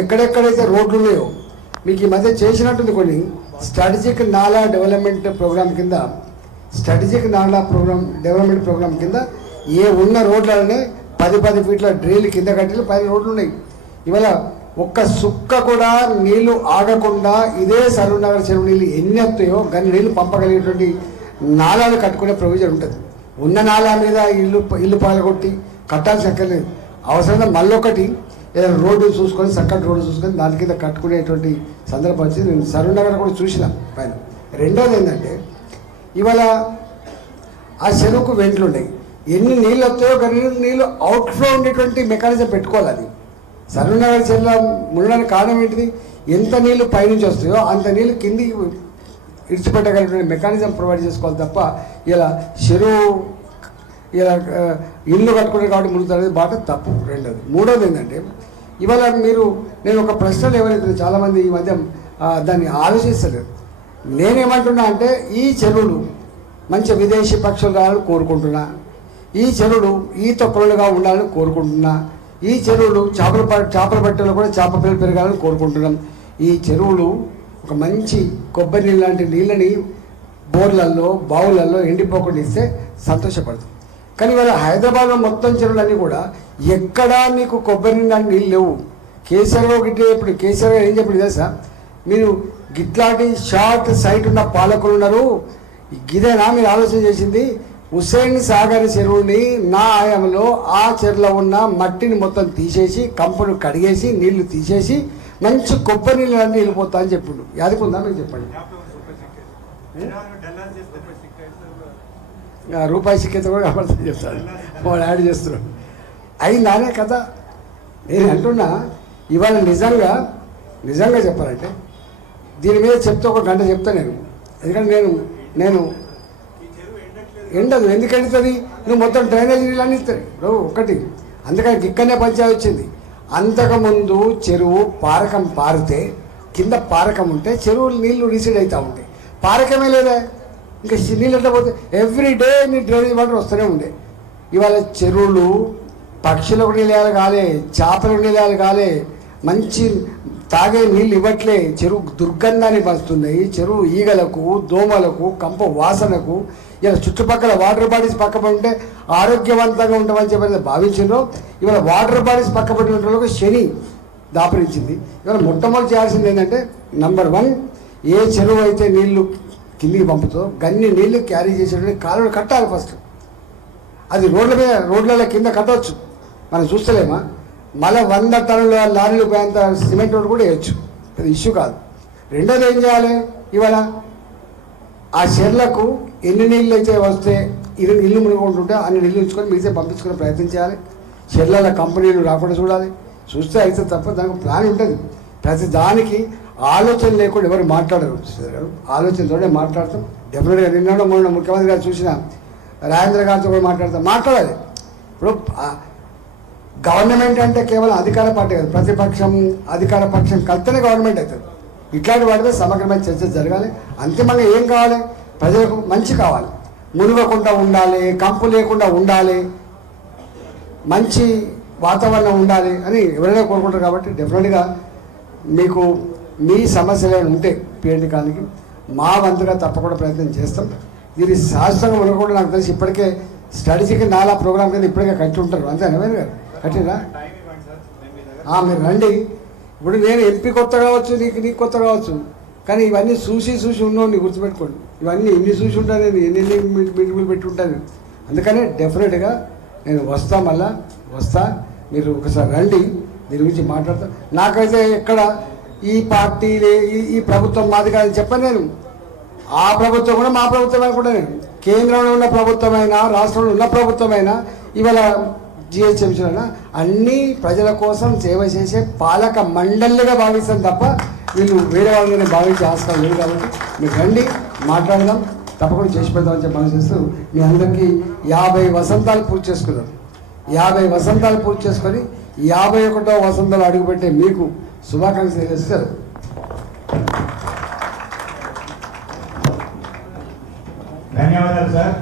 ఎక్కడెక్కడైతే రోడ్లు ఉన్నాయో మీకు ఈ మధ్య చేసినట్టుంది కొన్ని స్ట్రాటజిక్ నాలా డెవలప్మెంట్ ప్రోగ్రామ్ కింద డెవలప్మెంట్ ప్రోగ్రామ్ కింద ఏ ఉన్న రోడ్లనే 10 ఫీట్ల డ్రైల్ కింద కట్టి 10 రోడ్లు ఉన్నాయి. ఇవాళ ఒక్క సుక్క కూడా నీళ్లు ఆగకుండా ఇదే సరూర్ నగర్ చెరువు నీళ్ళు ఎన్ని వస్తాయో గన్ని నీళ్ళు పంపగలిగేటువంటి నాలాలు కట్టుకునే ప్రొవిజన్ ఉంటుంది. ఉన్న నాలా మీద ఇల్లు పాలగొట్టి కట్టాల్సి అక్కర్లేదు. అవసరంగా మళ్ళొకటి ఏదైనా రోడ్డు చూసుకొని చక్కటి రోడ్డు చూసుకొని దాని కింద కట్టుకునేటువంటి సందర్భం వచ్చింది. నేను సరూర్ నగర్ కూడా చూసిన పైన. రెండోది ఏంటంటే ఇవాళ ఆ చెరువుకు వెంట్లు ఉన్నాయి. ఎన్ని నీళ్ళు వస్తాయో కానీ నీళ్ళు అవుట్ఫ్లో ఉండేటువంటి మెకానిజం పెట్టుకోవాలి. అది సరూర్ నగర్ చెరువులో మునడానికి కారణం ఏంటిది? ఎంత నీళ్ళు పైనుంచి వస్తాయో అంత నీళ్ళు కిందికి ఇడిచిపెట్టగలిగిన మెకానిజం ప్రొవైడ్ చేసుకోవాలి తప్ప ఇలా చెరువు ఇలా ఇల్లు కట్టుకునే కాబట్టి మునుగుతుంది బాట తప్పు. రెండోది. మూడోది ఏంటంటే ఇవాళ నేను ఒక ప్రశ్నలు ఎవరైతే చాలామంది ఈ మధ్య దాన్ని ఆలోచిస్తలేరు. నేనేమంటున్నా అంటే ఈ చెరువులు మంచి విదేశీ పక్షులు రావాలని కోరుకుంటున్నా, ఈ చెరువులు ఈత పొలలుగా ఉండాలని కోరుకుంటున్నా, ఈ చెరువులు చేపల పట్టెలో కూడా చేప పిల్లలు పెరగాలని కోరుకుంటున్నాం. ఈ చెరువులు ఒక మంచి కొబ్బరి నీళ్ళు లాంటి నీళ్ళని బోర్లల్లో బావులల్లో ఎండిపోకుండా ఇస్తే సంతోషపడతాం. కానీ ఇవాళ హైదరాబాద్లో మొత్తం చెరువులన్నీ కూడా ఎక్కడా మీకు కొబ్బరి నీళ్ళు లేవు. కేసీఆర్ గిట్టే ఇప్పుడు కేసీఆర్ గారు ఏం చెప్పింది తెలుసా? మీరు గిట్లాంటి షార్ట్ సైట్ ఉన్న పాలకులు ఉన్నారు, ఇదేనా మీరు ఆలోచన చేసింది? హుస్సేన్ సాగర్ చెరువుని నా ఆయంలో ఆ చెరువులో ఉన్న మట్టిని మొత్తం తీసేసి కంపును కడిగేసి నీళ్లు తీసేసి మంచి కొబ్బరి నీళ్ళు అన్నీ వెళ్ళిపోతా అని చెప్పిండు. యాదకుందా మీకు చెప్పండి. రూపాయి సిక్కేత కూడా కనబడుతుంది చెప్తాడు, వాడు యాడ్ చేస్తున్నాడు. అయిందానే కథ. నేను అంటున్నా ఇవాళ నిజంగా చెప్పాలంటే దీని మీద చెప్తే ఒక గంట చెప్తా నేను. ఎందుకంటే నేను ఎండదు. ఎందుకు ఎండుతుంది? నువ్వు మొత్తం డ్రైనేజ్ నీళ్ళు అన్నీ ఇస్తారు ఇప్పుడు ఒకటి. అందుకని ఇక్కడనే పంచాయతీ వచ్చింది. అంతకుముందు చెరువు పారకం పారితే కింద పారకం ఉంటే చెరువు నీళ్లు రీసీడ్ అవుతూ ఉంటాయి. పారకమే లేదా, ఇంకా నీళ్ళు ఎట్లా పోతే ఎవ్రీ డే నీ డ్రైనేజ్ వాటర్ వస్తూనే ఉండే. ఇవాళ చెరువులు పక్షులకు నీళ్ళు కాలే, చేపలకు నీళ్ళు కాలే, మంచి తాగే నీళ్ళు ఇవ్వట్లే. చెరువు దుర్గంధాన్ని పంచుతున్నాయి. చెరువు ఈగలకు, దోమలకు, కంప వాసనకు. ఇలా చుట్టుపక్కల వాటర్ బాడీస్ పక్కపడి ఉంటే ఆరోగ్యవంతంగా ఉంటామని చెప్పి భావించిండ్రో ఇవాళ వాటర్ బాడీస్ పక్కపడి ఉంటే వాళ్ళకు శని దాపరించింది. ఇవాళ మొట్టమొదటి చేయాల్సింది ఏంటంటే నంబర్ 1, ఏ చెరువు అయితే నీళ్లు కిందికి పంపుతో గన్ని నీళ్లు క్యారీ చేసేటువంటి కాలువలు కట్టాలి ఫస్ట్. అది రోడ్ల కింద కట్టవచ్చు, మనం చూస్తలేమా? మళ్ళీ 100 టన్నుల లారీలు పోయేంత సిమెంట్ రోడ్ కూడా వేయచ్చు, అది ఇష్యూ కాదు. రెండోది ఏం చేయాలి? ఇవాళ ఆ చెర్లకు ఎన్ని నీళ్ళు అయితే వస్తే ఇల్లు మునుకుంటుంటే అన్ని నీళ్ళు ఉంచుకొని మిగతా పంపించుకునే ప్రయత్నం చేయాలి. చెర్ల కంపెనీలు రాకుండా చూడాలి. చూస్తే అయితే తప్ప దానికి ప్లాన్ ఉంటుంది. ప్రతి దానికి ఆలోచన లేకుండా ఎవరు మాట్లాడరు. ఆలోచనతోనే మాట్లాడతాం. డెఫినెట్గా నిన్న మొన్న ముఖ్యమంత్రి గారు చూసిన రాజేంద్ర గారితో కూడా మాట్లాడాలి. ఇప్పుడు గవర్నమెంట్ అంటే కేవలం అధికార పార్టీ కాదు, ప్రతిపక్షం అధికార పక్షం కలిస్తేనే గవర్నమెంట్ అవుతుంది. ఇట్లాంటి వాటిపై సమగ్రమైన చర్చ జరగాలి. అంతిమంగా ఏం కావాలి? ప్రజలకు మంచి కావాలి, మునుగకుండా ఉండాలి, కంపు లేకుండా ఉండాలి, మంచి వాతావరణం ఉండాలి అని ఎవరైనా కోరుకుంటారు. కాబట్టి డెఫినెట్గా మీకు మీ సమస్యలు ఏమైనా ఉంటే పిఎండి కాలనీకి మా వంతుగా తప్పకుండా ప్రయత్నం చేస్తాం. దీన్ని శాస్త్రంగా ఉండకుండా నాకు తెలిసి ఇప్పటికే స్ట్రాటజిక్ నాలా ప్రోగ్రామ్ కింద ఇప్పటికే కట్టి ఉంటారు. అంతేనా వేరు గారు? కట్టిరా? మీరు రండి. ఇప్పుడు నేను ఎంపీ కొత్త కావచ్చు, నీకు కొత్త కావచ్చు, కానీ ఇవన్నీ చూసి ఉన్నోడిని గుర్తుపెట్టుకోండి. ఇవన్నీ ఎన్ని చూసి ఉంటాను నేను, ఎన్ని మీటింగ్లు పెట్టి ఉంటాను. అందుకనే డెఫినెట్గా నేను వస్తా. మీరు ఒకసారి రండి, దీని గురించి మాట్లాడతా. నాకైతే ఎక్కడ ఈ పార్టీ ఈ ప్రభుత్వం మాది కాదని చెప్పాను నేను. ఆ ప్రభుత్వం కూడా మా ప్రభుత్వం అనుకుంటా నేను. కేంద్రంలో ఉన్న ప్రభుత్వమైనా రాష్ట్రంలో ఉన్న ప్రభుత్వమైనా ఇవాళ జిహెచ్ఎంసీలైనా అన్నీ ప్రజల కోసం సేవ చేసే పాలక మండలిగా భావిస్తాను తప్ప వీళ్ళు వేరే వాళ్ళని భావించే ఆస్కారం లేదు. కాబట్టి మీరు రండి, మాట్లాడదాం, తప్పకుండా చేసి పెడతామని చెప్పి మనం చేస్తూ మీ అందరికీ 50 వసంతాలు పూర్తి చేసుకున్నాం. 50 వసంతాలు పూర్తి చేసుకొని 51వ వసంతాలు అడుగుపెట్టే మీకు శుభాకాంక్షలు తెలియజేస్తారు. ధన్యవాదాలు సార్.